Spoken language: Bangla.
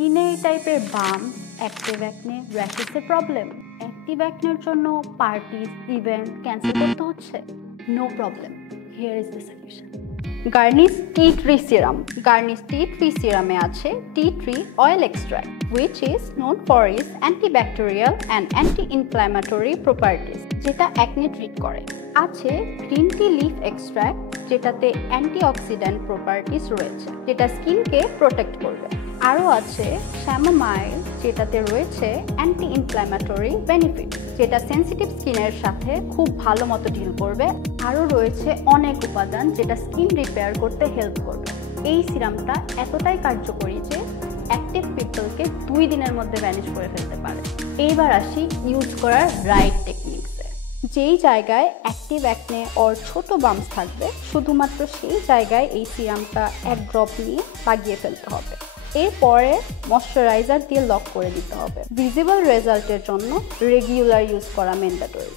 স্কিনে এই টাইপের বাম, অ্যাক্টিভ অ্যাকনে, র্যাশেসের প্রবলেম? অ্যাক্টিভ অ্যাকনের জন্য পার্টিজ, ইভেন্ট ক্যান্সেল করতে হচ্ছে? No problem, here is the solution. Garnier tea tree serum. Garnier tea tree সিরামে আছে tea tree oil extract, which is known for its antibacterial and anti-inflammatory properties, যেটা অ্যাকনে ট্রিট করে। আছে গ্রিন টি লিফ এক্সট্রাক্ট, যেটাতে অ্যান্টিঅক্সিডেন্ট প্রপার্টিস রয়েছে, যেটা স্কিনকে প্রোটেক্ট করবে। আরও আছে শ্যামোমাইল, যেটাতে রয়েছে অ্যান্টি ইনফ্ল্যামেটরি বেনিফিট, যেটা সেনসিটিভ স্কিনের সাথে খুব ভালো মতো ডিল করবে। আরও রয়েছে অনেক উপাদান যেটা স্কিন রিপেয়ার করতে হেল্প করবে। এই সিরামটা এতটাই কার্যকরী যে অ্যাক্টিভ পিপলকে 2 দিনের মধ্যে ভ্যানিশ করে ফেলতে পারে। এইবার আসি ইউজ করার রাইট টেকনিক্সে। যেই জায়গায় অ্যাক্টিভ অ্যাকনে ওর ছোট বাম্পস থাকবে, শুধুমাত্র সেই জায়গায় এই সিরামটা 1 ড্রপ নিয়ে লাগিয়ে ফেলতে হবে। এরপরে ময়শ্চারাইজার দিয়ে লক করে দিতে হবে। ভিজিবল রেজাল্টের জন্য রেগুলার ইউজ করা ম্যান্ডেটরি।